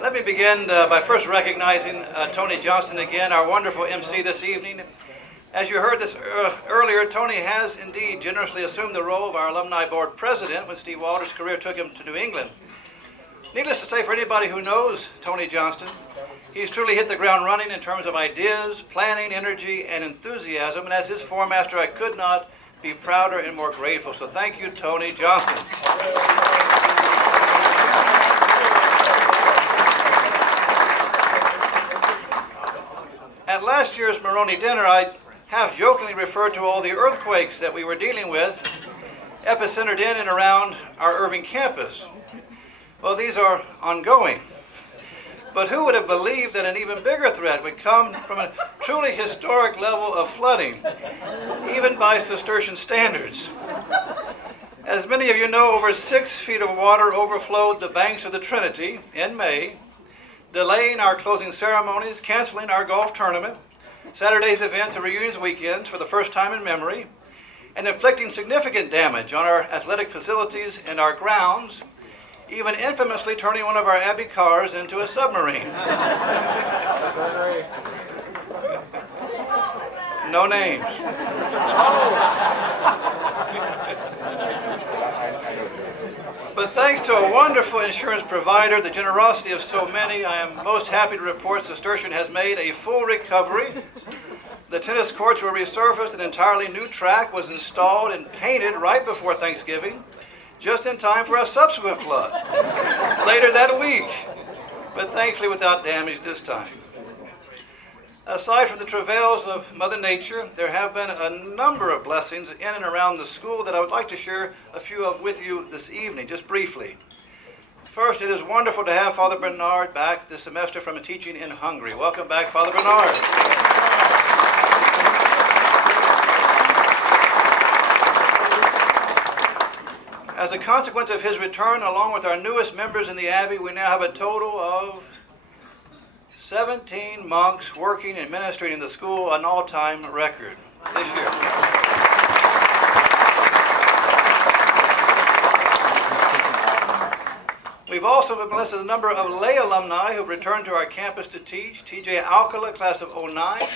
Let me begin by first recognizing Tony Johnston again, our wonderful MC this evening. As you heard this earlier, Tony has indeed generously assumed the role of our Alumni Board President when Steve Walter's career took him to New England. Needless to say, for anybody who knows Tony Johnston, he's truly hit the ground running in terms of ideas, planning, energy, and enthusiasm, and as his foremaster, I could not be prouder and more grateful. So thank you, Tony Johnston. At last year's Moroney Dinner, I half jokingly referred to all the earthquakes that we were dealing with, epicentered in and around our Irving campus. Well, these are ongoing. But who would have believed that an even bigger threat would come from a truly historic level of flooding, even by Cistercian standards? As many of you know, over 6 feet of water overflowed the banks of the Trinity in May, delaying our closing ceremonies, canceling our golf tournament, Saturday's events and reunions weekends for the first time in memory, and inflicting significant damage on our athletic facilities and our grounds, even infamously turning one of our Abbey cars into a submarine. No names. But thanks to a wonderful insurance provider, the generosity of so many, I am most happy to report Cistercian has made a full recovery. The tennis courts were resurfaced, an entirely new track was installed and painted right before Thanksgiving, just in time for a subsequent flood later that week, but thankfully without damage this time. Aside from the travails of Mother Nature, there have been a number of blessings in and around the school that I would like to share a few of with you this evening, just briefly. First, it is wonderful to have Father Bernard back this semester from teaching in Hungary. Welcome back, Father Bernard. As a consequence of his return, along with our newest members in the Abbey, we now have a total of 17 monks working and ministering in the school, an all-time record this year. We've also been blessed with a number of lay alumni who've returned to our campus to teach. T.J. Alcala, class of 09,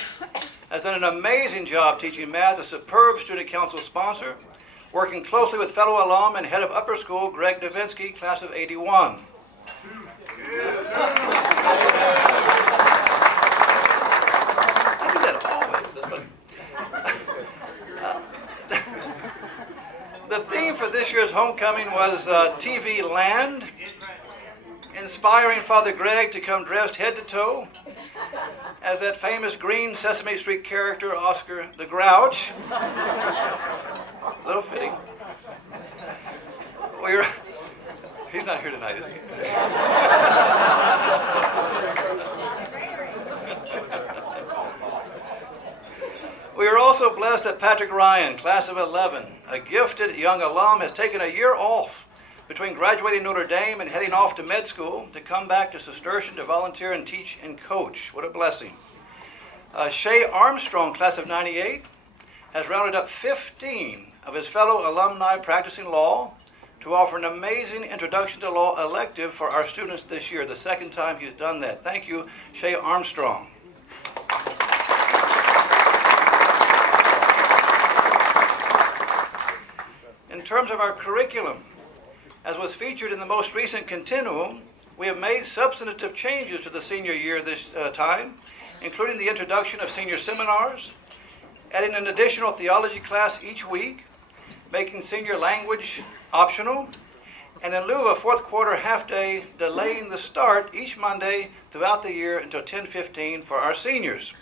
has done an amazing job teaching math, a superb student council sponsor, working closely with fellow alum and head of upper school, Greg Davinsky, class of 81. I do that always. That's funny. The theme for this year's homecoming was TV Land, inspiring Father Greg to come dressed head to toe as that famous green Sesame Street character, Oscar the Grouch. A little fitting. He's not here tonight, is he? We are also blessed that Patrick Ryan, class of 11, a gifted young alum, has taken a year off between graduating Notre Dame and heading off to med school to come back to Cistercian to volunteer and teach and coach. What a blessing. Shay Armstrong, class of 98, has rounded up 15 of his fellow alumni practicing law to offer an amazing introduction to law elective for our students this year, the second time he's done that. Thank you, Shay Armstrong. In terms of our curriculum, as was featured in the most recent continuum, we have made substantive changes to the senior year this time, including the introduction of senior seminars, adding an additional theology class each week, making senior language optional, and in lieu of a fourth quarter half-day, delaying the start each Monday throughout the year until 10:15 for our seniors.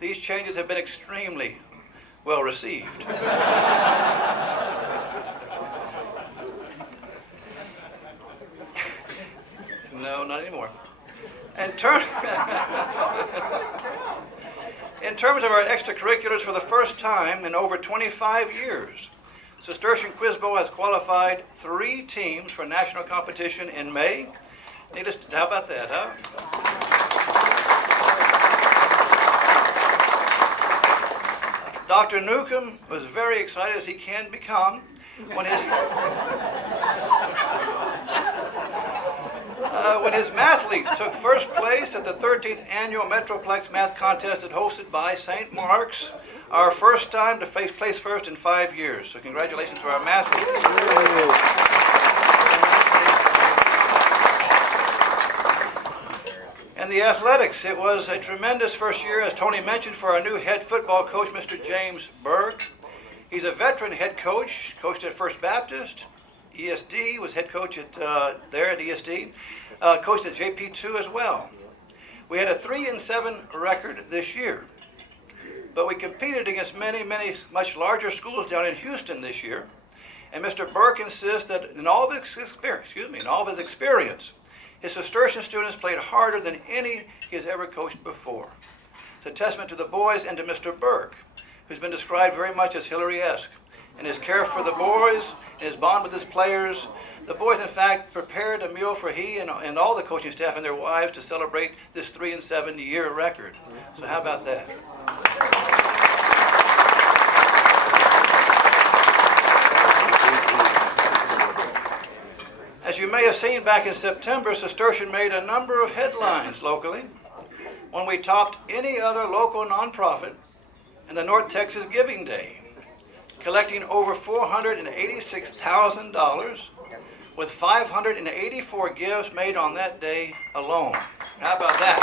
These changes have been extremely well received. No, not anymore. In terms of our extracurriculars, for the first time in over 25 years, Cistercian Quizbo has qualified 3 teams for national competition in May. How about that, huh? Dr. Newcomb was very excited, as he can become, when his mathletes took first place at the 13th Annual Metroplex Math Contest hosted by St. Mark's, our first time to place first in 5 years. So congratulations to our mathletes. And the athletics, it was a tremendous first year, as Tony mentioned, for our new head football coach, Mr. James Berg. He's a veteran head coach, coached at First Baptist, ESD, was head coach at there at ESD, coached at JP2 as well. We had a 3-7 record this year, but we competed against many much larger schools down in Houston this year. And Mr. Burke insists that in all of his experience, his Cistercian students played harder than any he has ever coached before. It's a testament to the boys and to Mr. Burke, who's been described very much as Hillary-esque in his care for the boys, in his bond with his players. The boys, in fact, prepared a meal for he and all the coaching staff and their wives to celebrate this 3-7 year record. So how about that? As you may have seen back in September, Cistercian made a number of headlines locally when we topped any other local nonprofit in the North Texas Giving Day, collecting over $486,000 with 584 gifts made on that day alone. How about that?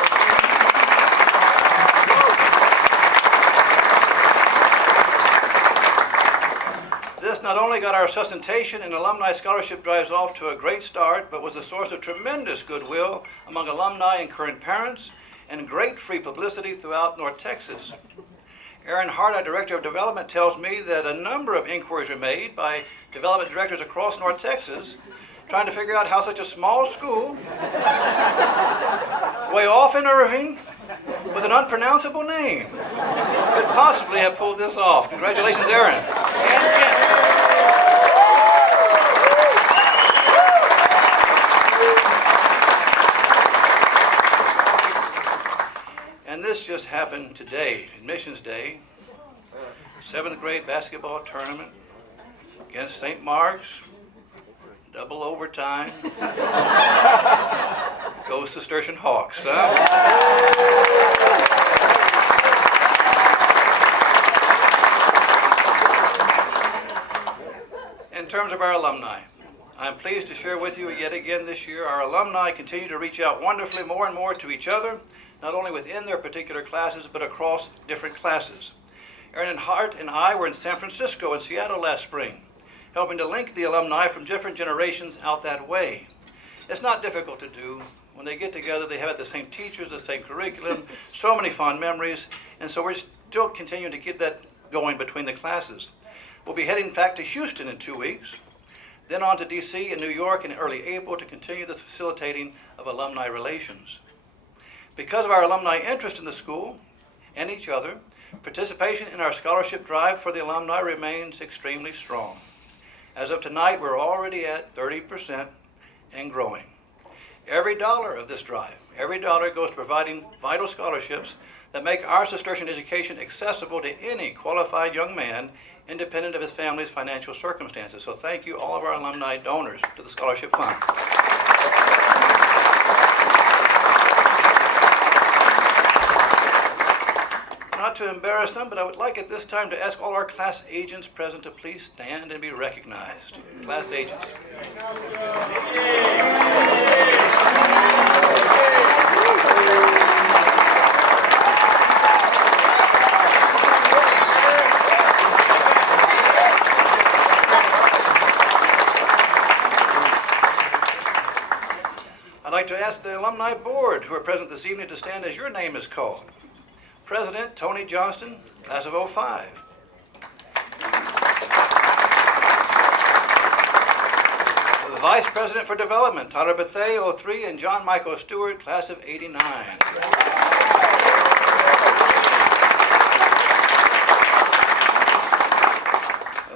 This not only got our sustentation and alumni scholarship drives off to a great start, but was a source of tremendous goodwill among alumni and current parents, and great free publicity throughout North Texas. Aaron Hart, our Director of Development, tells me that a number of inquiries are made by development directors across North Texas trying to figure out how such a small school, way off in Irving, with an unpronounceable name, could possibly have pulled this off. Congratulations, Aaron. And this just happened today, Admissions Day, 7th grade basketball tournament against St. Mark's, double overtime. Goes Cistercian Hawks, huh? In terms of our alumni, I'm pleased to share with you yet again this year, our alumni continue to reach out wonderfully more and more to each other, not only within their particular classes, but across different classes. Aaron Hart and I were in San Francisco and Seattle last spring, helping to link the alumni from different generations out that way. It's not difficult to do. When they get together, they have the same teachers, the same curriculum, so many fond memories, and so we're still continuing to keep that going between the classes. We'll be heading back to Houston in 2 weeks, then on to DC and New York in early April to continue the facilitating of alumni relations. Because of our alumni interest in the school and each other, participation in our scholarship drive for the alumni remains extremely strong. As of tonight, we're already at 30% and growing. Every dollar of this drive, every dollar goes to providing vital scholarships that make our Cistercian education accessible to any qualified young man, independent of his family's financial circumstances. So thank you, all of our alumni donors, to the Scholarship Fund. Not to embarrass them, but I would like at this time to ask all our class agents present to please stand and be recognized. Class agents. I'd like to ask the Alumni Board who are present this evening to stand as your name is called. President Tony Johnston, class of 05. The Vice President for Development, Tyler Bethea, 03, and John Michael Stewart, class of 89.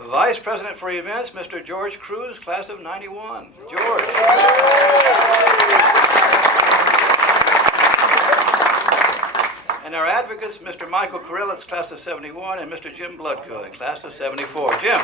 Vice President for Events, Mr. George Cruz, class of 91. George. And our advocates, Mr. Michael Korelitz, class of 71, and Mr. Jim Bloodgood, class of 74. Jim.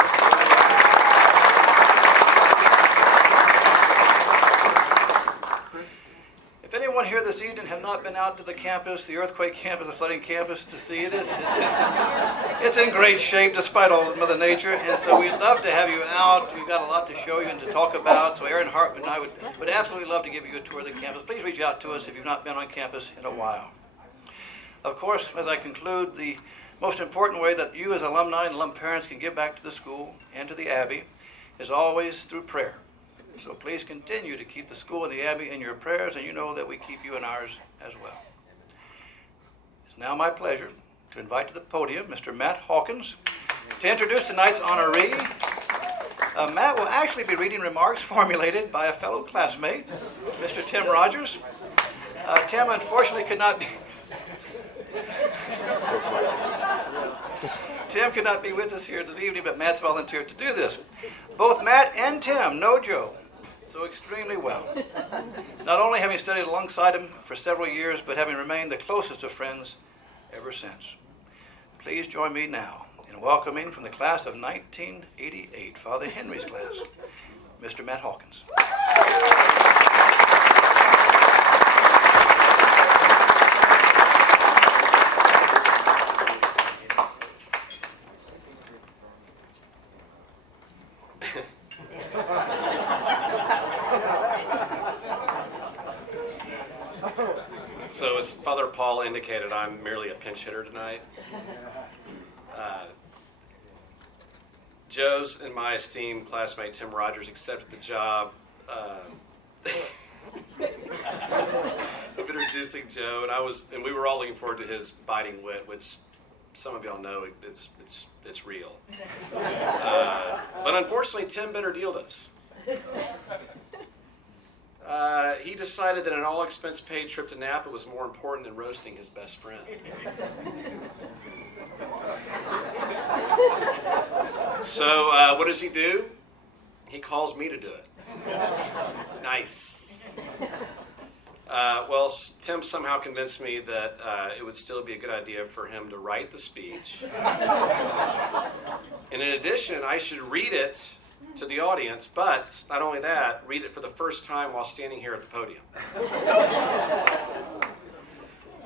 anyone here this evening have not been out to the campus, the earthquake campus, the flooding campus, to see it, it's in great shape despite all of Mother Nature. And so we'd love to have you out. We've got a lot to show you and to talk about. So Aaron Hartman and I would absolutely love to give you a tour of the campus. Please reach out to us if you've not been on campus in a while. Of course, as I conclude, the most important way that you as alumni and alum parents can give back to the school and to the Abbey is always through prayer. So please continue to keep the school and the Abbey in your prayers, and you know that we keep you in ours as well. It's now my pleasure to invite to the podium Mr. Matt Hawkins to introduce tonight's honoree. Matt will actually be reading remarks formulated by a fellow classmate, Mr. Tim Rogers. Tim unfortunately could not be Tim could not be with us here this evening, but Matt's volunteered to do this. Both Matt and Tim know Joe so extremely well, not only having studied alongside him for several years, but having remained the closest of friends ever since. Please join me now in welcoming from the class of 1988, Father Henry's class, Mr. Matt Hawkins. So as Father Paul indicated, I'm merely a pinch hitter tonight. Joe's and my esteemed classmate Tim Rogers accepted the job of introducing Joe, and we were all looking forward to his biting wit, which some of y'all know it's real. But unfortunately, Tim better dealed us. He decided that an all-expense-paid trip to Napa was more important than roasting his best friend. So what does he do? He calls me to do it. Nice. Well, Tim somehow convinced me that it would still be a good idea for him to write the speech. And in addition, I should read it to the audience, but not only that, read it for the first time while standing here at the podium.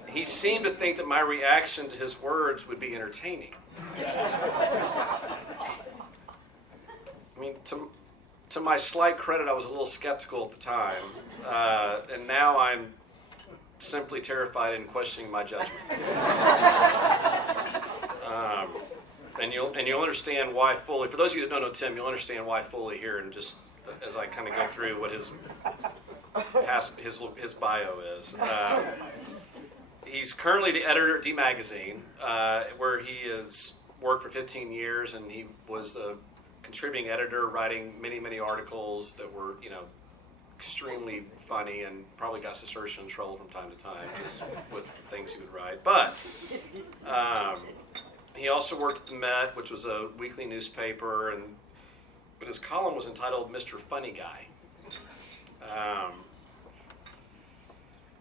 He seemed to think that my reaction to his words would be entertaining. I mean, to my slight credit, I was a little skeptical at the time, and now I'm simply terrified and questioning my judgment. And you'll understand why fully. For those of you that don't know Tim, you'll understand why fully here, and just as I kind of go through what his bio is. He's currently the editor at D Magazine, where he has worked for 15 years, and he was a contributing editor, writing many articles that were, extremely funny, and probably got Cistercian in trouble from time to time just with things he would write. But he also worked at the Met, which was a weekly newspaper, but his column was entitled Mr. Funny Guy.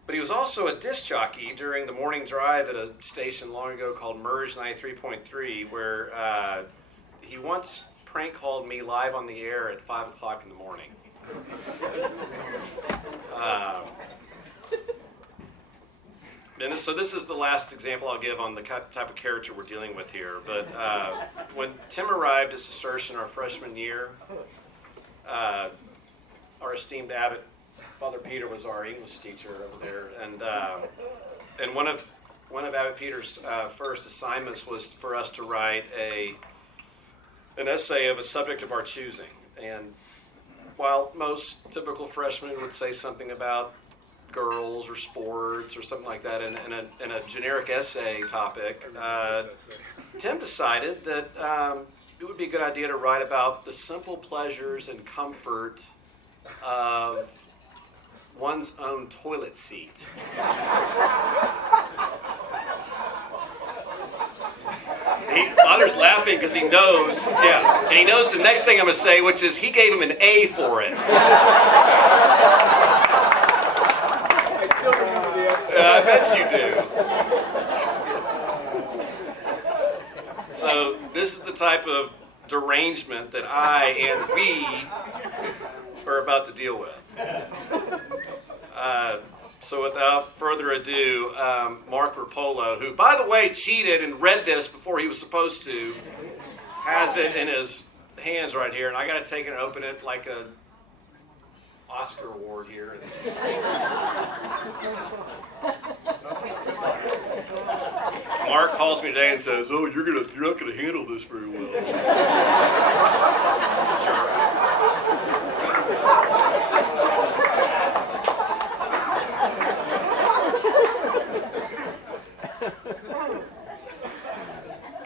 But he was also a disc jockey during the morning drive at a station long ago called Merge 93.3, where he once prank called me live on the air at 5 o'clock in the morning. So this is the last example I'll give on the type of character we're dealing with here. But when Tim arrived at Cistercian our freshman year, our esteemed abbot, Father Peter, was our English teacher over there, and one of Abbot Peter's first assignments was for us to write an essay of a subject of our choosing. And while most typical freshmen would say something about girls or sports or something like that in a generic essay topic, Tim decided that it would be a good idea to write about the simple pleasures and comfort of one's own toilet seat. Father's laughing because he knows, and he knows the next thing I'm going to say, which is he gave him an A for it. I bet you do. So this is the type of derangement that I and we are about to deal with. So without further ado, Mark Rapolo, who, by the way, cheated and read this before he was supposed to, has it in his hands right here, and I got to take it and open it like a Oscar award here. Mark calls me today and says, "Oh, you're not gonna handle this very well." Sure.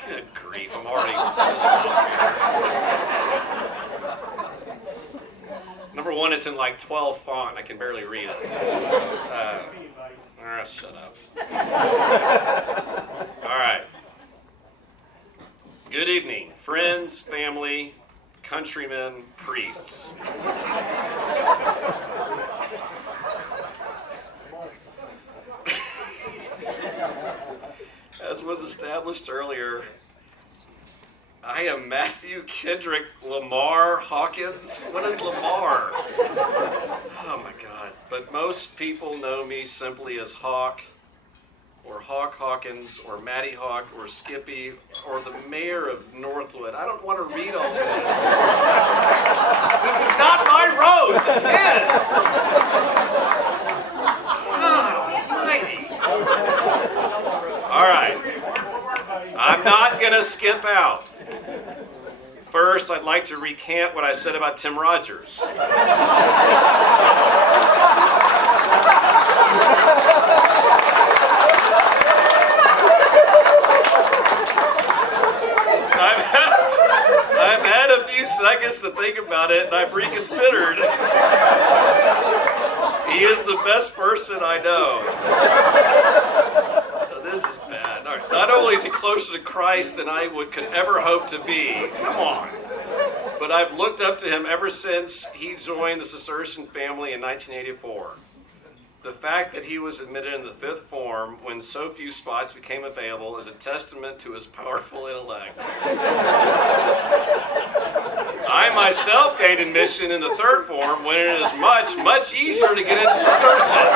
Good grief, I'm already pissed off here. Number one, it's in like 12 font. I can barely read it. So, shut up. All right. Good evening, friends, family, countrymen, priests. As was established earlier, I am Matthew Kendrick Lamar Hawkins. What is Lamar? Oh my God. But most people know me simply as Hawk, or Hawk Hawkins, or Matty Hawk, or Skippy, or the mayor of Northwood. I don't want to read all this. This is not my rose, it's his. God almighty. All right. I'm not going to skip out. First, I'd like to recant what I said about Tim Rogers. I've had a few seconds to think about it, and I've reconsidered. He is the best person I know. This is bad. All right. Not only is he closer to Christ than I could ever hope to be, come on, but I've looked up to him ever since he joined the Cistercian family in 1984. The fact that he was admitted in the fifth form when so few spots became available is a testament to his powerful intellect. I myself gained admission in the third form when it is much, much easier to get into Cistercian.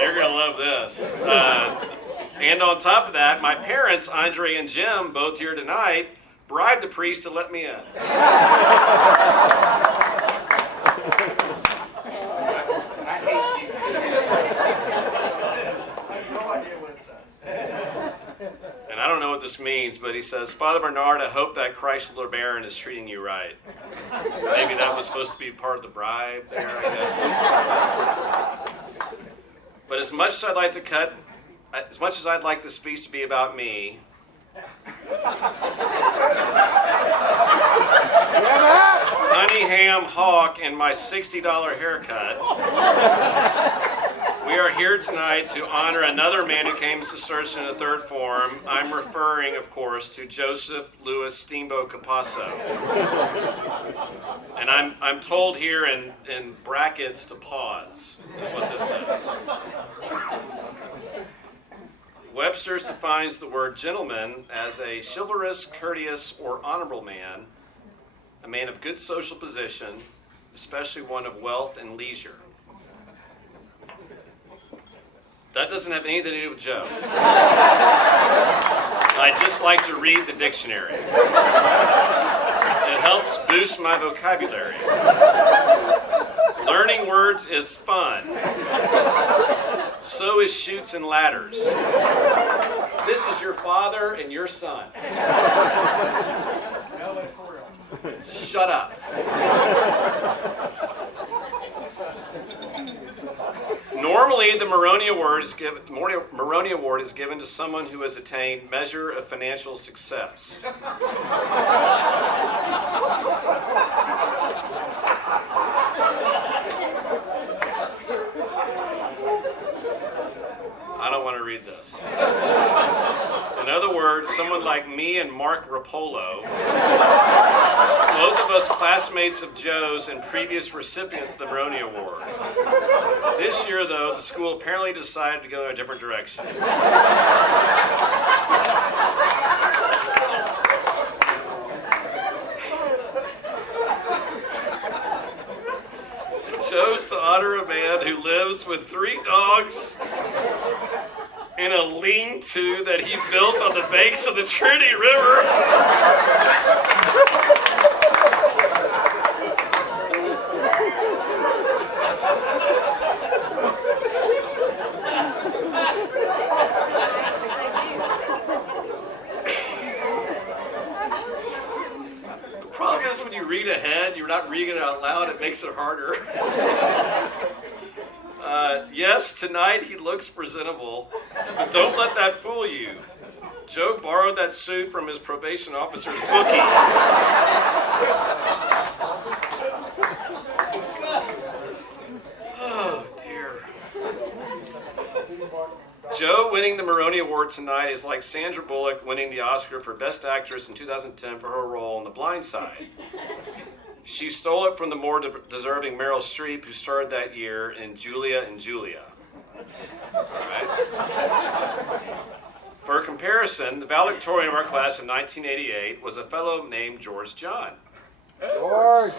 You're going to love this. And on top of that, my parents, Andre and Jim, both here tonight, bribed the priest to let me in. I hate you too. I have no idea what it says. And I don't know what this means, but he says, Father Bernard, I hope that Chrysler Baron is treating you right. Maybe that was supposed to be part of the bribe there, I guess. But as much as I'd like the speech to be about me, honey ham hawk and my $60 haircut, we are here tonight to honor another man who came to Cistercian in the third form. I'm referring, of course, to Joseph Louis Steamboat Capasso. And I'm told here in brackets to pause. That's what this says. Webster's defines the word gentleman as a chivalrous, courteous, or honorable man, a man of good social position, especially one of wealth and leisure. That doesn't have anything to do with Joe. I just like to read the dictionary. It helps boost my vocabulary. Learning words is fun. So is chutes and ladders. This is your father and your son. Shut up. Normally, the Moroney Award is given to someone who has attained measure of financial success. I don't want to read this. In other words, someone like me and Mark Rapolo, both of us classmates of Joe's and previous recipients of the Moroney Award. This year, though, the school apparently decided to go in a different direction. honor a man who lives with 3 dogs in a lean-to that he built on the banks of the Trinity River. The problem is when you read ahead, you're not reading it out loud, it makes it harder. Yes, tonight he looks presentable, but don't let that fool you. Joe borrowed that suit from his probation officer's bookie. Oh, dear. Joe winning the Moroney Award tonight is like Sandra Bullock winning the Oscar for Best Actress in 2010 for her role in The Blind Side. She stole it from the more deserving Meryl Streep, who starred that year in Julia and Julia. All right. For comparison, the valedictorian of our class in 1988 was a fellow named George John. George!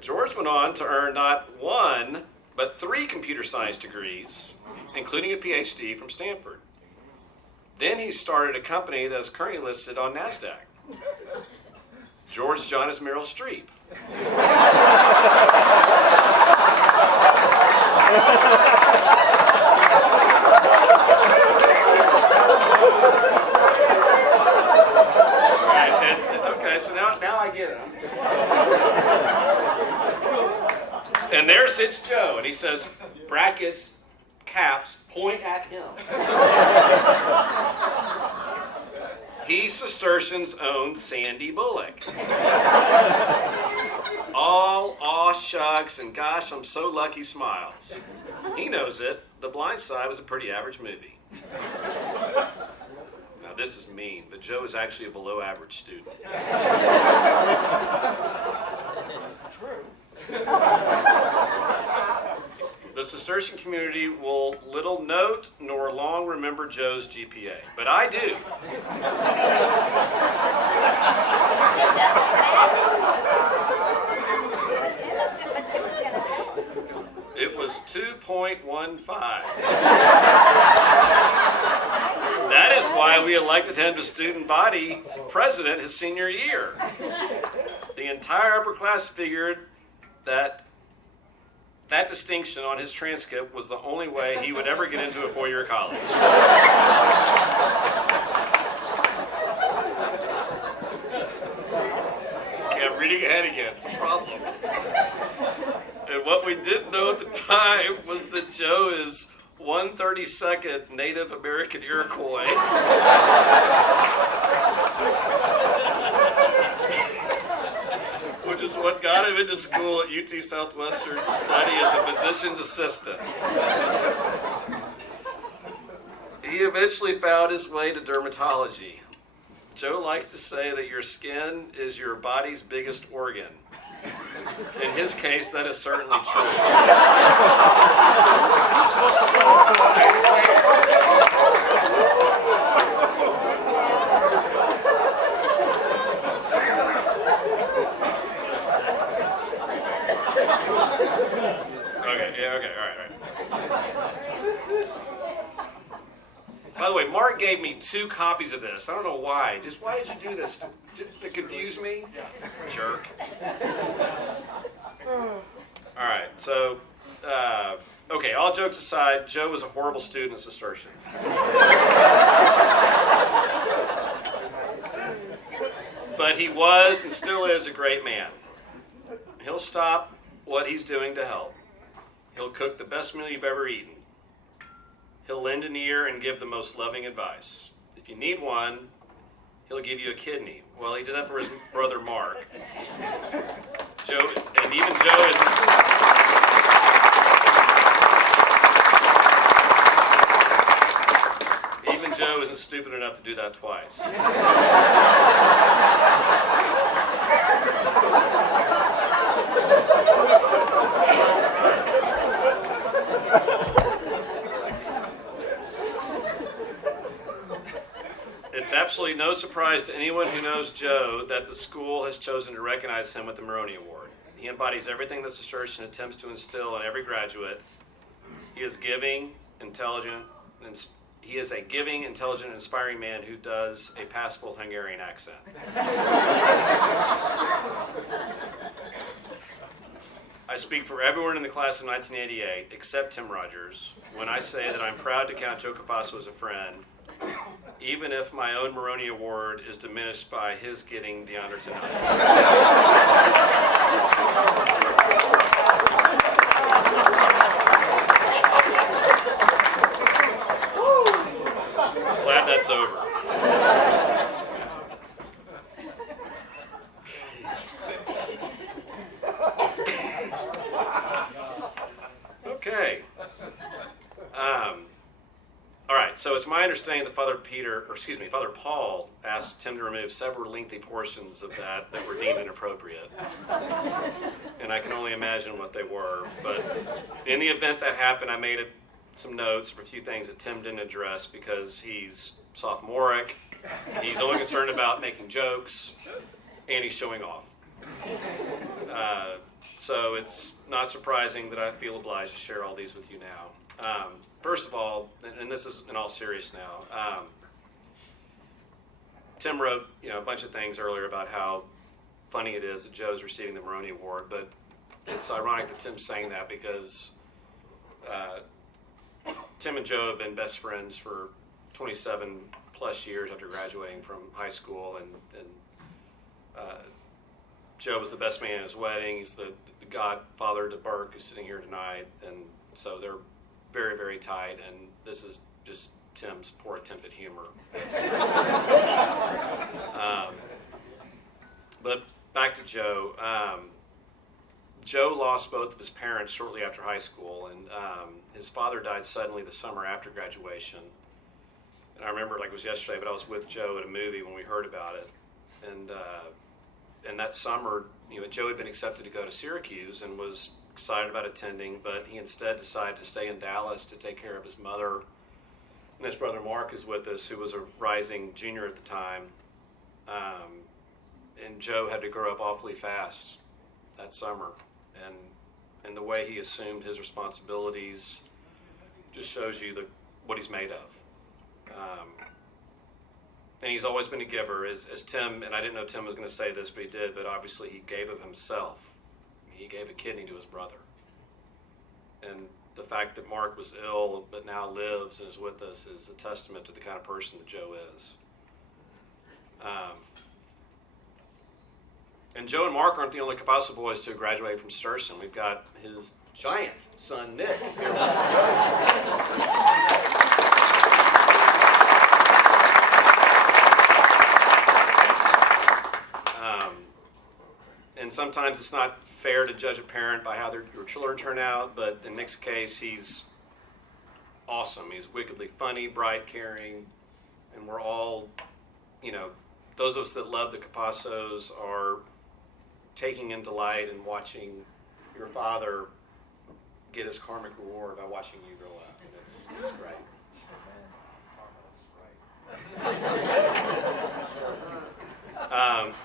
George went on to earn not 1, but 3 computer science degrees, including a PhD from Stanford. Then he started a company that is currently listed on NASDAQ. George John is Meryl Streep. Okay, so now I get it. And there sits Joe, and he says, brackets, caps, point at him. He's Cistercian's own Sandy Bullock. All aw shucks and gosh, I'm so lucky smiles. He knows it. The Blind Side was a pretty average movie. Now this is mean, but Joe is actually a below average student. That's true. The Cistercian community will little note nor long remember Joe's GPA, but I do. It was 2.15. That is why we elected him to student body president his senior year. The entire upper class figured that distinction on his transcript was the only way he would ever get into a four-year college. Okay, I'm reading ahead again. It's a problem. And what we didn't know at the time was that Joe is 1/32nd Native American Iroquois. Which is what got him into school at UT Southwestern to study as a physician's assistant. He eventually found his way to dermatology. Joe likes to say that your skin is your body's biggest organ. In his case, that is certainly true. Okay, all right. By the way, Mark gave me 2 copies of this. I don't know why. Just why did you do this? To confuse me? Jerk. All right, so, okay, all jokes aside, Joe was a horrible student at Cistercian. But he was and still is a great man. He'll stop what he's doing to help. He'll cook the best meal you've ever eaten. He'll lend an ear and give the most loving advice. If you need one, he'll give you a kidney. Well, he did that for his brother Mark. Joe, and even Joe isn't stupid enough to do that twice. It's It's absolutely no surprise to anyone who knows Joe that the school has chosen to recognize him with the Moroney Award. He embodies everything that Cistercian attempts to instill in every graduate. He is giving, intelligent, and he is a giving, intelligent, inspiring man who does a passable Hungarian accent. I speak for everyone in the class of 1988, except Tim Rogers, when I say that I'm proud to count Joe Capasso as a friend, even if my own Moroney Award is diminished by his getting the honor tonight. Glad that's over. Okay. All right, so it's my understanding that Father Paul asked Tim to remove several lengthy portions of that were deemed inappropriate. And I can only imagine what they were. But in the event that happened, I made some notes for a few things that Tim didn't address because he's sophomoric, he's only concerned about making jokes, and he's showing off. So it's not surprising that I feel obliged to share all these with you now. First of all, and this is in all seriousness now, Tim wrote a bunch of things earlier about how funny it is that Joe's receiving the Moroney Award, but it's ironic that Tim's saying that because Tim and Joe have been best friends for 27 plus years after graduating from high school, and Joe was the best man at his wedding. He's the godfather to Burke, who's sitting here tonight, and so they're very, very tight, and this is just Tim's poor attempt at humor. But back to Joe. Joe lost both of his parents shortly after high school, and his father died suddenly the summer after graduation. And I remember like it was yesterday, but I was with Joe at a movie when we heard about it. And that summer, Joe had been accepted to go to Syracuse and was excited about attending, but he instead decided to stay in Dallas to take care of his mother. And his brother Mark is with us, who was a rising junior at the time. And Joe had to grow up awfully fast that summer. And the way he assumed his responsibilities just shows you what he's made of. And he's always been a giver, as Tim, and I didn't know Tim was going to say this, but he did, but obviously he gave of himself. He gave a kidney to his brother. And the fact that Mark was ill but now lives and is with us is a testament to the kind of person that Joe is. And Joe and Mark aren't the only Capasso boys to graduate from Cistercian. We've got his giant son, Nick, here with us. And sometimes it's not fair to judge a parent by how your children turn out, but in Nick's case, he's awesome. He's wickedly funny, bright, caring, and we're all, those of us that love the Capassos are taking in delight in watching your father get his karmic reward by watching you grow up. And it's great.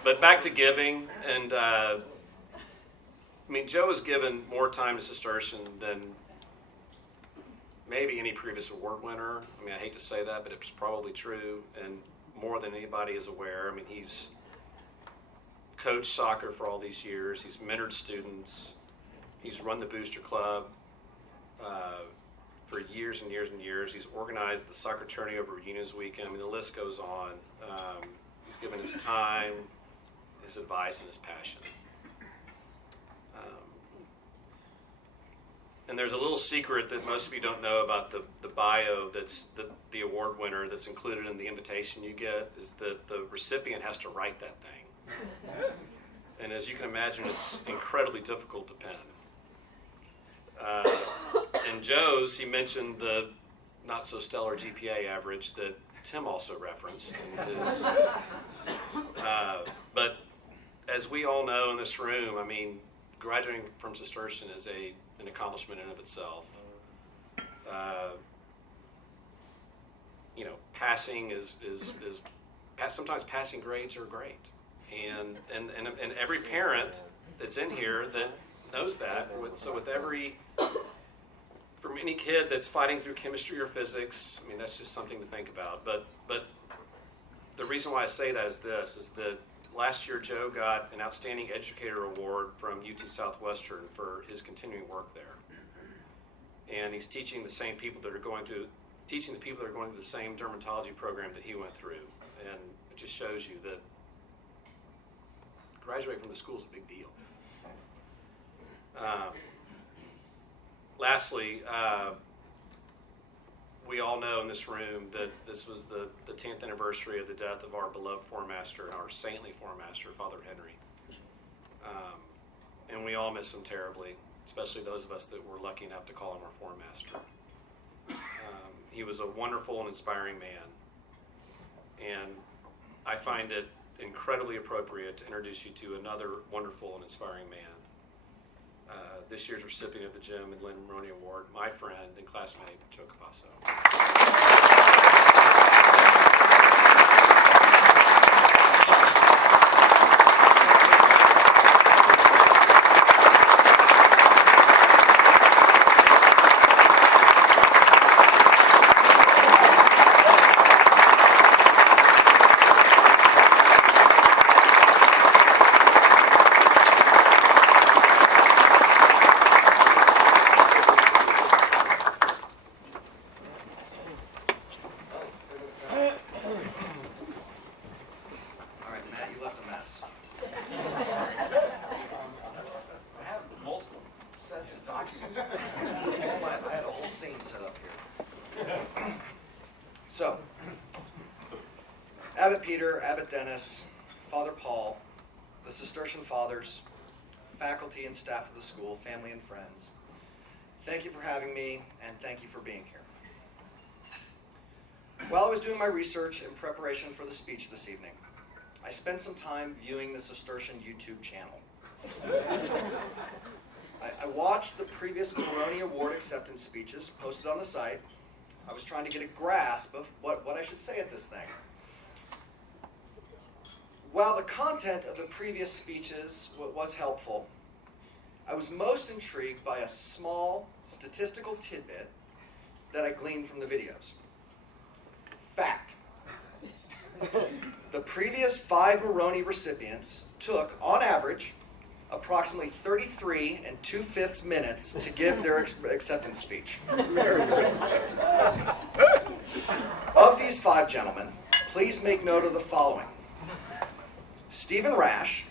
But back to giving, and Joe has given more time to Cistercian than maybe any previous award winner. I hate to say that, but it's probably true, and more than anybody is aware. He's coached soccer for all these years. He's mentored students. He's run the Booster Club for years and years and years. He's organized the soccer tourney over Reunions Weekend. The list goes on. He's given his time, his advice, and his passion. And there's a little secret that most of you don't know about the bio that's the award winner that's included in the invitation you get, is that the recipient has to write that thing. And as you can imagine, it's incredibly difficult to pen. And Joe's, he mentioned the not so stellar GPA average that Tim also referenced in his, but as we all know in this room, graduating from Cistercian is an accomplishment in and of itself. Passing is sometimes passing grades are great. And every parent that's in here that knows that. From any kid that's fighting through chemistry or physics, I mean, that's just something to think about. But the reason why I say that is that last year Joe got an Outstanding Educator Award from UT Southwestern for his continuing work there. And he's teaching the people that are going through the same dermatology program that he went through. And it just shows you that graduating from the school is a big deal. Lastly, we all know in this room that this was the 10th anniversary of the death of our beloved form master, our saintly form master, Father Henry. And we all miss him terribly, especially those of us that were lucky enough to call him our form master. He was a wonderful and inspiring man. And I find it incredibly appropriate to introduce you to another wonderful and inspiring man. This year's recipient of the Jim and Lynn Moroney Award, my friend and classmate, Joe Capasso. So, Abbot Peter, Abbot Dennis, Father Paul, the Cistercian Fathers, faculty and staff of the school, family and friends, thank you for having me, and thank you for being here. While I was doing my research in preparation for the speech this evening, I spent some time viewing the Cistercian YouTube channel. I watched the previous Moroney Award acceptance speeches posted on the site. I was trying to get a grasp of what I should say at this thing. While the content of the previous speeches was helpful, I was most intrigued by a small statistical tidbit that I gleaned from the videos. Fact. The previous 5 Moroney recipients took, on average, approximately 33 2/5 minutes to give their acceptance speech. Of these 5 gentlemen, please make note of the following. Stephen Rash,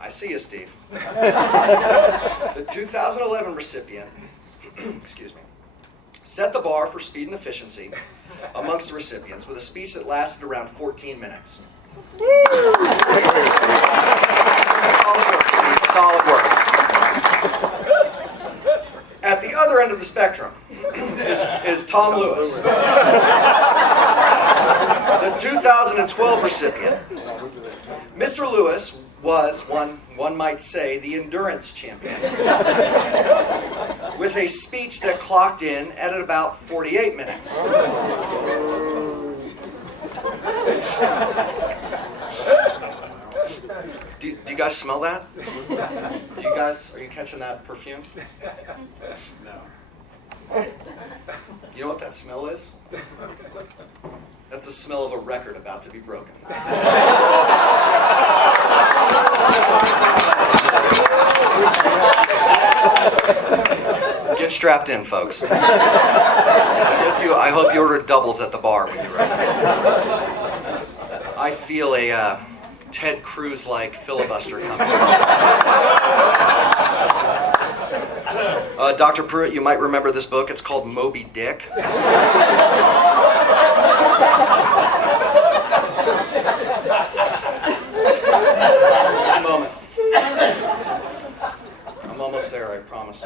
I see you, Steve, the 2011 recipient, excuse me, set the bar for speed and efficiency amongst the recipients with a speech that lasted around 14 minutes. Solid work, Steve. Solid work. At the other end of the spectrum is Tom Lewis, the 2012 recipient. Mr. Lewis was, one might say, the endurance champion, with a speech that clocked in at about 48 minutes. Do you guys smell that? Are you catching that perfume? No. You know what that smell is? That's the smell of a record about to be broken. Get strapped in, folks. I hope you ordered doubles at the bar when you're ready. I feel a Ted Cruz-like filibuster coming. Dr. Pruitt, you might remember this book. It's called Moby Dick. Just a moment. I'm almost there, I promise.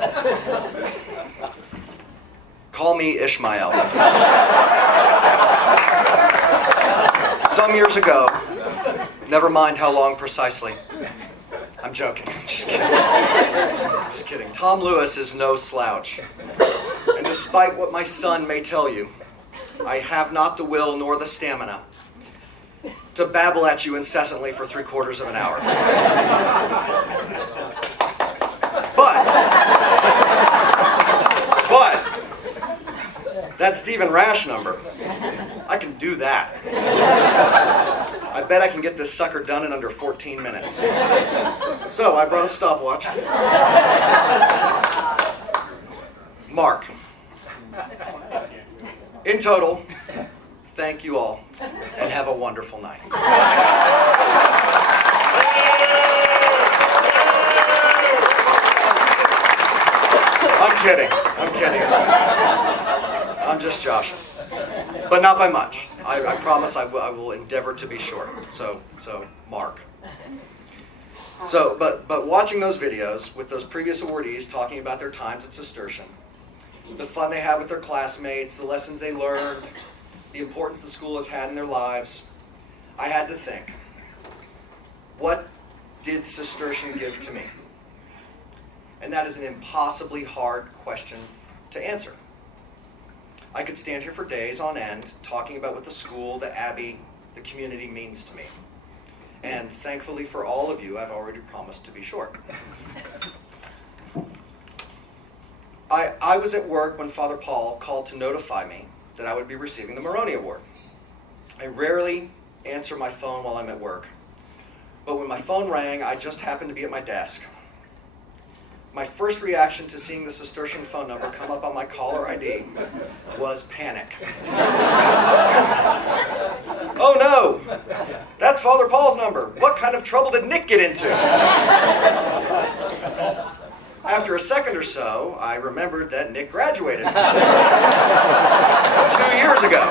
Call me Ishmael. Some years ago, never mind how long precisely. I'm joking. Just kidding. Just kidding. Tom Lewis is no slouch. And despite what my son may tell you, I have not the will nor the stamina to babble at you incessantly for 3/4 of an hour. But that Stephen Rash number, I can do that. I bet I can get this sucker done in under 14 minutes. So I brought a stopwatch. Mark. In total, thank you all, and have a wonderful night. I'm kidding. I'm just joshing. But not by much. I promise I will endeavor to be short. So Mark. But watching those videos with those previous awardees talking about their times at Cistercian, the fun they had with their classmates, the lessons they learned, the importance the school has had in their lives, I had to think, what did Cistercian give to me? And that is an impossibly hard question to answer. I could stand here for days on end talking about what the school, the Abbey, the community means to me. And thankfully for all of you, I've already promised to be short. I was at work when Father Paul called to notify me that I would be receiving the Moroney Award. I rarely answer my phone while I'm at work, but when my phone rang, I just happened to be at my desk. My first reaction to seeing the Cistercian phone number come up on my caller ID was panic. Oh no! That's Father Paul's number. What kind of trouble did Nick get into? After a second or so, I remembered that Nick graduated from Cistercian 2 years ago.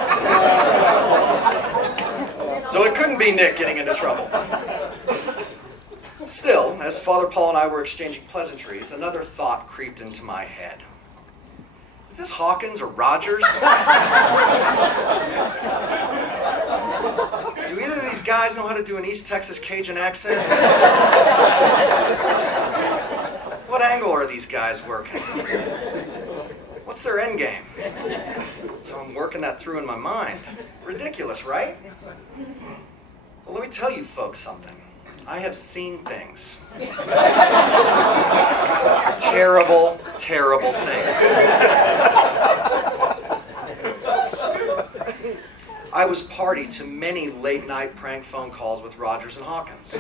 So it couldn't be Nick getting into trouble. Still, as Father Paul and I were exchanging pleasantries, another thought creeped into my head. Is this Hawkins or Rogers? Do either of these guys know how to do an East Texas Cajun accent? What angle are these guys working? What's their end game? So I'm working that through in my mind. Ridiculous, right? Well, let me tell you folks something. I have seen things. Terrible, terrible things. I was party to many late-night prank phone calls with Rogers and Hawkins.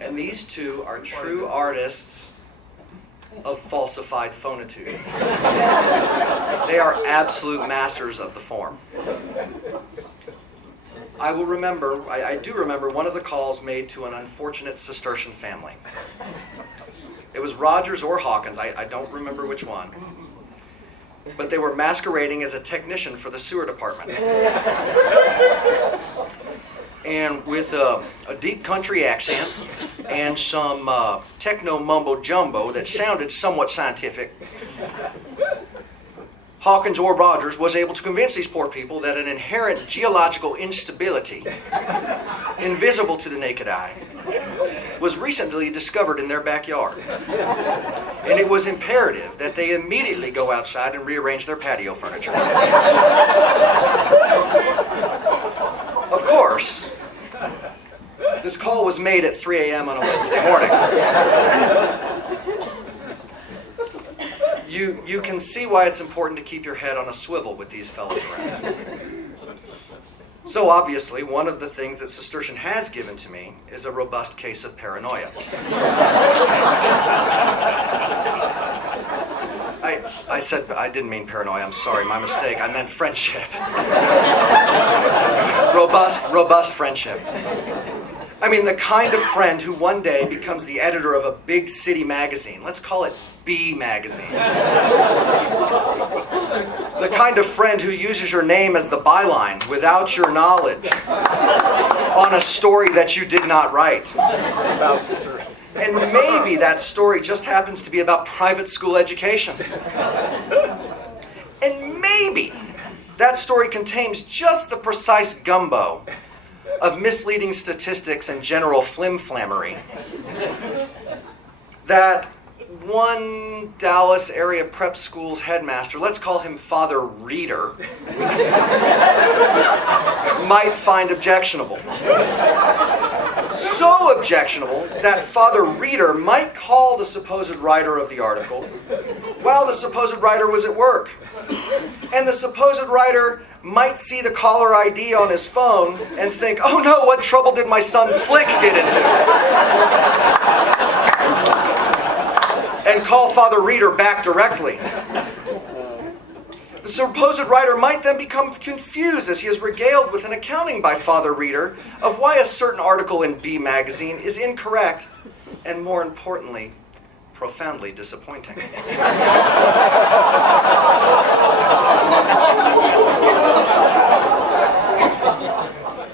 And these two are true artists of falsified phonitude. They are absolute masters of the form. I do remember one of the calls made to an unfortunate Cistercian family. It was Rogers or Hawkins, I don't remember which one. But they were masquerading as a technician for the sewer department. And with a deep country accent and some techno mumbo jumbo that sounded somewhat scientific, Hawkins or Rogers was able to convince these poor people that an inherent geological instability, invisible to the naked eye, was recently discovered in their backyard. And it was imperative that they immediately go outside and rearrange their patio furniture. Of course, this call was made at 3 a.m. on a Wednesday morning. You can see why it's important to keep your head on a swivel with these fellows around. So obviously, one of the things that Cistercian has given to me is a robust case of paranoia. I said, I didn't mean paranoia, I'm sorry, my mistake. I meant friendship. Robust friendship. I mean, the kind of friend who one day becomes the editor of a big city magazine. Let's call it B Magazine. The kind of friend who uses your name as the byline without your knowledge on a story that you did not write. And maybe that story just happens to be about private school education. And maybe that story contains just the precise gumbo of misleading statistics and general flim-flammery that one Dallas area prep school's headmaster, let's call him Father Reader, might find objectionable. So objectionable that Father Reader might call the supposed writer of the article while the supposed writer was at work. And the supposed writer might see the caller ID on his phone and think, oh no, what trouble did my son Flick get into? And call Father Reader back directly. The supposed writer might then become confused as he is regaled with an accounting by Father Reader of why a certain article in B magazine is incorrect and, more importantly, profoundly disappointing.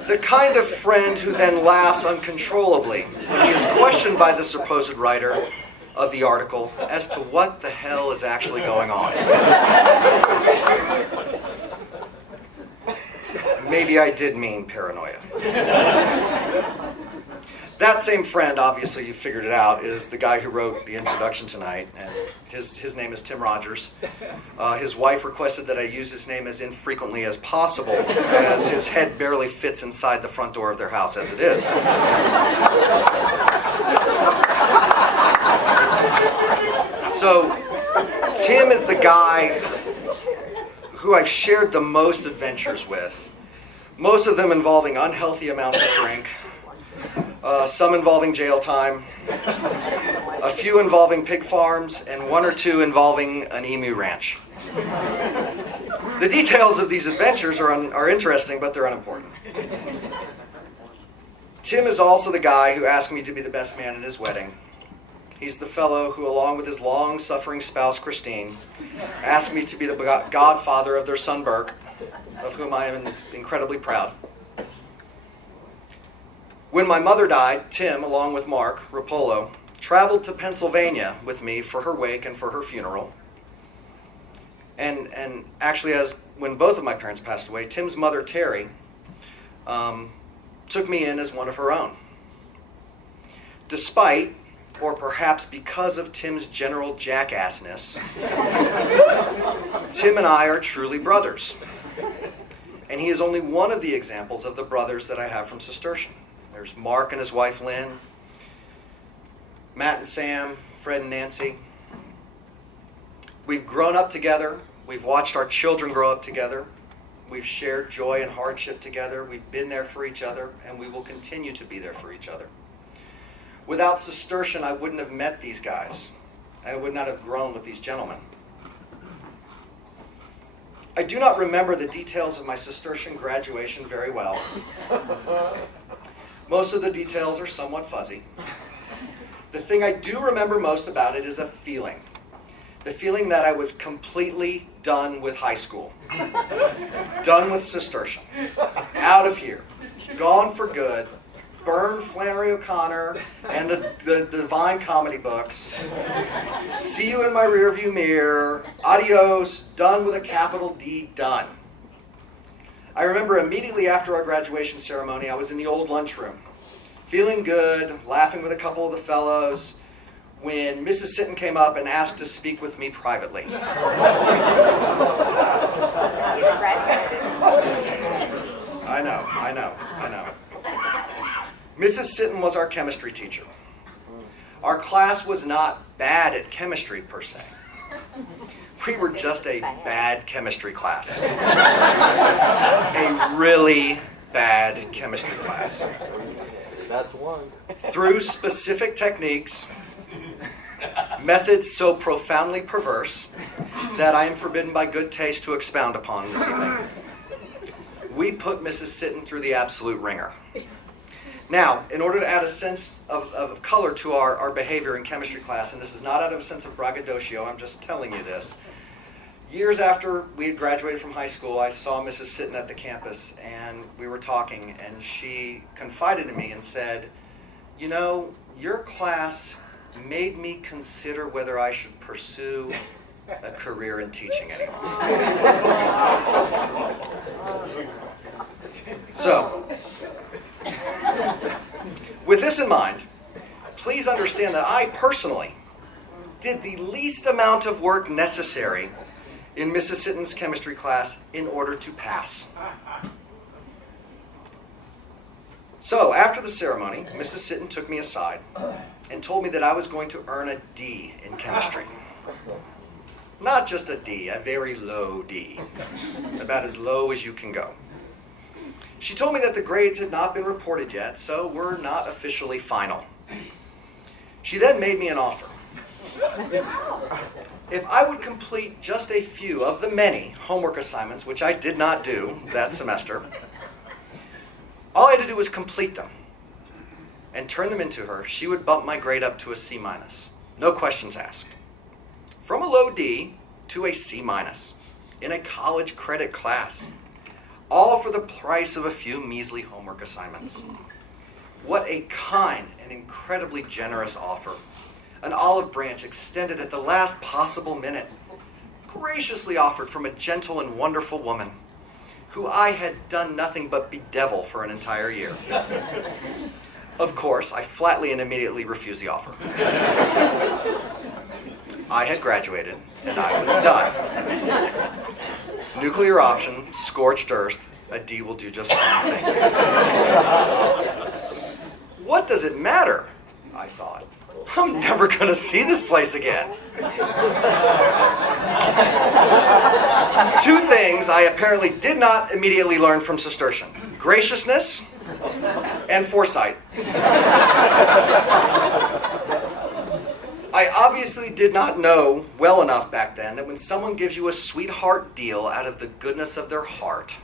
The kind of friend who then laughs uncontrollably when he is questioned by the supposed writer of the article as to what the hell is actually going on. Maybe I did mean paranoia. That same friend, obviously you figured it out, is the guy who wrote the introduction tonight, and his name is Tim Rogers. His wife requested that I use his name as infrequently as possible, as his head barely fits inside the front door of their house as it is. So, Tim is the guy who I've shared the most adventures with. Most of them involving unhealthy amounts of drink, some involving jail time, a few involving pig farms, and one or two involving an emu ranch. The details of these adventures are interesting, but they're unimportant. Tim is also the guy who asked me to be the best man at his wedding. He's the fellow who, along with his long-suffering spouse, Christine, asked me to be the godfather of their son, Burke, of whom I am incredibly proud. When my mother died, Tim, along with Mark Rapolo, traveled to Pennsylvania with me for her wake and for her funeral. And actually, when both of my parents passed away, Tim's mother, Terry, took me in as one of her own. Despite, or perhaps because of Tim's general jackassness, Tim and I are truly brothers. And he is only one of the examples of the brothers that I have from Cistercian. There's Mark and his wife Lynn, Matt and Sam, Fred and Nancy. We've grown up together. We've watched our children grow up together. We've shared joy and hardship together. We've been there for each other, and we will continue to be there for each other. Without Cistercian, I wouldn't have met these guys. I would not have grown with these gentlemen. I do not remember the details of my Cistercian graduation very well. Most of the details are somewhat fuzzy. The thing I do remember most about it is a feeling. The feeling that I was completely done with high school. Done with Cistercian. Out of here. Gone for good. Burned Flannery O'Connor and the Divine Comedy books. See you in my rearview mirror. Adios. Done with a capital D. Done. I remember immediately after our graduation ceremony, I was in the old lunchroom, feeling good, laughing with a couple of the fellows, when Mrs. Sitton came up and asked to speak with me privately. I know. Mrs. Sitton was our chemistry teacher. Our class was not bad at chemistry per se. We were just a bad chemistry class. A really bad chemistry class. That's one. Through specific techniques, methods so profoundly perverse that I am forbidden by good taste to expound upon this evening, we put Mrs. Sitton through the absolute ringer. Now, in order to add a sense of color to our behavior in chemistry class, and this is not out of a sense of braggadocio, I'm just telling you this. Years after we had graduated from high school, I saw Mrs. Sitton at the campus, and we were talking, and she confided in me and said, you know, your class made me consider whether I should pursue a career in teaching anymore. So, with this in mind, please understand that I personally did the least amount of work necessary in Mrs. Sitton's chemistry class in order to pass. So after the ceremony, Mrs. Sitton took me aside and told me that I was going to earn a D in chemistry. Not just a D, a very low D, about as low as you can go. She told me that the grades had not been reported yet, so were not officially final. She then made me an offer. If I would complete just a few of the many homework assignments, which I did not do that semester, all I had to do was complete them and turn them into her, she would bump my grade up to a C-. No questions asked. From a low D to a C- in a college credit class, all for the price of a few measly homework assignments. What a kind and incredibly generous offer. An olive branch extended at the last possible minute, graciously offered from a gentle and wonderful woman who I had done nothing but bedevil for an entire year. Of course, I flatly and immediately refused the offer. I had graduated, and I was done. Nuclear option, scorched earth, a D will do just fine, thank you. What does it matter? I thought. I'm never going to see this place again. Two things I apparently did not immediately learn from Cistercian: graciousness and foresight. I obviously did not know well enough back then that when someone gives you a sweetheart deal out of the goodness of their heart,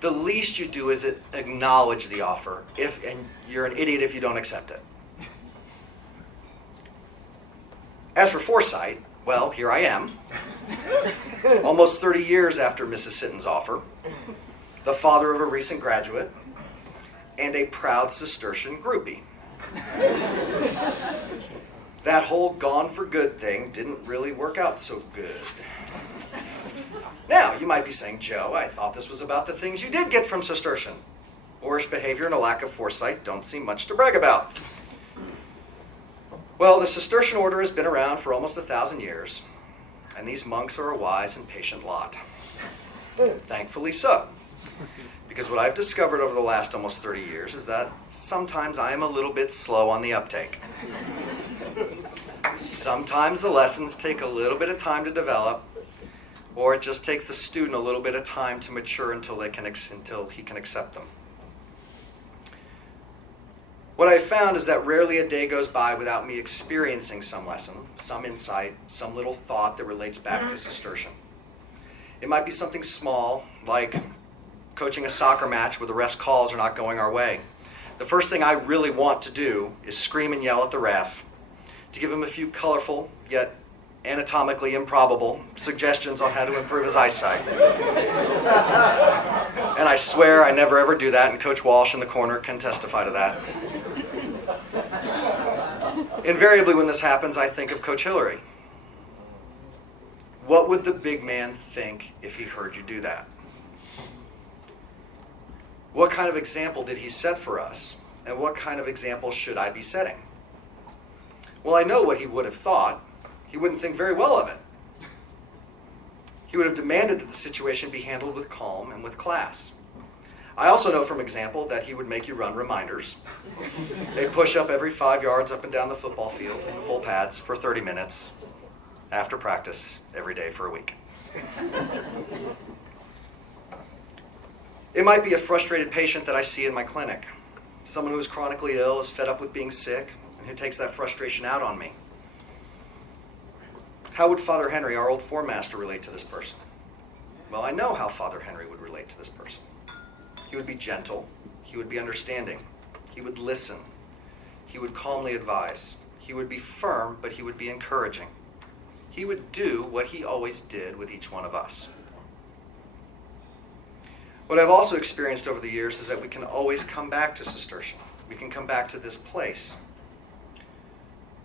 the least you do is acknowledge the offer, and you're an idiot if you don't accept it. As for foresight, well, here I am, almost 30 years after Mrs. Sitton's offer, the father of a recent graduate, and a proud Cistercian groupie. That whole gone for good thing didn't really work out so good. Now, you might be saying, Joe, I thought this was about the things you did get from Cistercian. Boorish behavior and a lack of foresight don't seem much to brag about. Well, the Cistercian order has been around for almost 1,000 years, and these monks are a wise and patient lot. Thankfully so. Because what I've discovered over the last almost 30 years is that sometimes I am a little bit slow on the uptake. Sometimes the lessons take a little bit of time to develop, or it just takes the student a little bit of time to mature until he can accept them. What I've found is that rarely a day goes by without me experiencing some lesson, some insight, some little thought that relates back to Cistercian. It might be something small, like coaching a soccer match where the ref's calls are not going our way. The first thing I really want to do is scream and yell at the ref to give him a few colorful, yet anatomically improbable suggestions on how to improve his eyesight. And I swear I never ever do that, and Coach Walsh in the corner can testify to that. Invariably when this happens, I think of Coach Hillary. What would the big man think if he heard you do that? What kind of example did he set for us? And what kind of example should I be setting? Well, I know what he would have thought. He wouldn't think very well of it. He would have demanded that the situation be handled with calm and with class. I also know from example that he would make you run reminders. A push-up every 5 yards up and down the football field in full pads for 30 minutes after practice every day for a week. It might be a frustrated patient that I see in my clinic. Someone who is chronically ill, is fed up with being sick, and who takes that frustration out on me. How would Father Henry, our old form master, relate to this person? Well, I know how Father Henry would relate to this person. He would be gentle. He would be understanding. He would listen. He would calmly advise. He would be firm, but he would be encouraging. He would do what he always did with each one of us. What I've also experienced over the years is that we can always come back to Cistercian. We can come back to this place.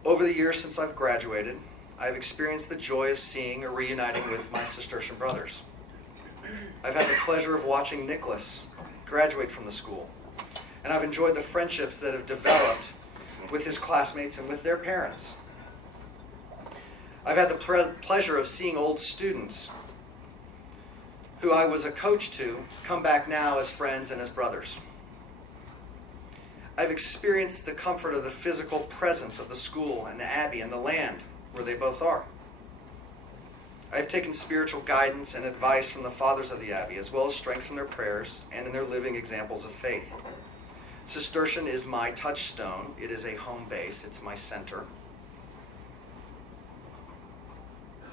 Over the years since I've graduated, I've experienced the joy of seeing or reuniting with my Cistercian brothers. I've had the pleasure of watching Nicholas graduate from the school, and I've enjoyed the friendships that have developed with his classmates and with their parents. I've had the pleasure of seeing old students who I was a coach to come back now as friends and as brothers. I've experienced the comfort of the physical presence of the school and the abbey and the land where they both are. I have taken spiritual guidance and advice from the fathers of the abbey, as well as strength from their prayers and in their living examples of faith. Cistercian is my touchstone. It is a home base. It's my center.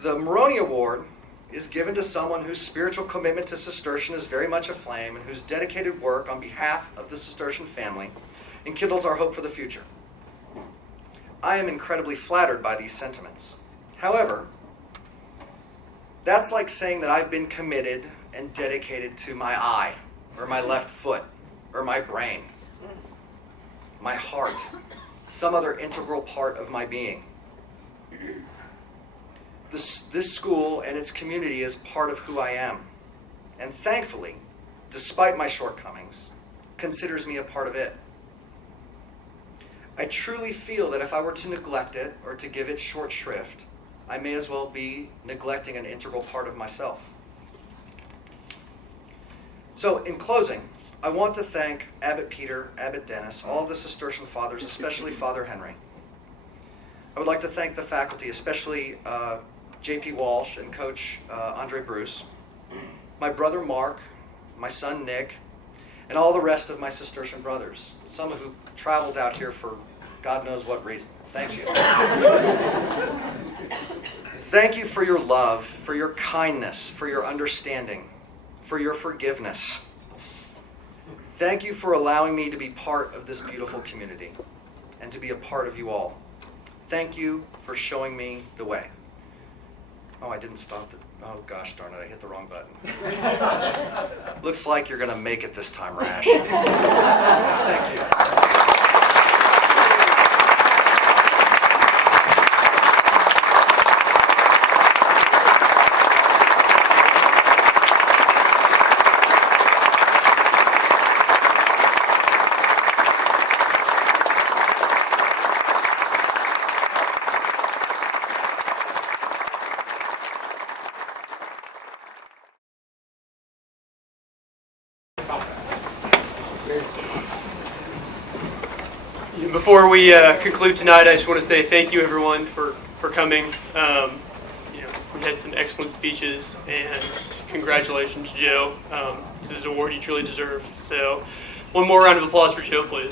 The Moroney Award is given to someone whose spiritual commitment to Cistercian is very much aflame and whose dedicated work on behalf of the Cistercian family enkindles our hope for the future. I am incredibly flattered by these sentiments. However, that's like saying that I've been committed and dedicated to my eye, or my left foot, or my brain, my heart, some other integral part of my being. This school and its community is part of who I am, and thankfully, despite my shortcomings, considers me a part of it. I truly feel that if I were to neglect it or to give it short shrift, I may as well be neglecting an integral part of myself. So, in closing, I want to thank Abbot Peter, Abbot Dennis, all of the Cistercian fathers, especially Father Henry. I would like to thank the faculty, especially J.P. Walsh and Coach Andre Bruce, my brother Mark, my son Nick, and all the rest of my Cistercian brothers, some of who traveled out here for God knows what reason. Thank you. Thank you for your love, for your kindness, for your understanding, for your forgiveness. Thank you for allowing me to be part of this beautiful community and to be a part of you all. Thank you for showing me the way. Oh, I didn't stop it. Oh, gosh darn it, I hit the wrong button. Looks like you're going to make it this time, Rash. Thank you. Before we conclude tonight, I just want to say thank you, everyone, for coming. We had some excellent speeches, and congratulations, Joe. This is an award you truly deserve. So, one more round of applause for Joe, please.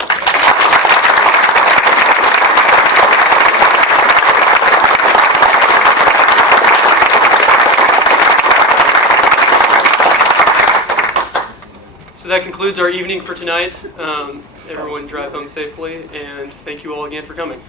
So that concludes our evening for tonight. Everyone drive home safely, and thank you all again for coming.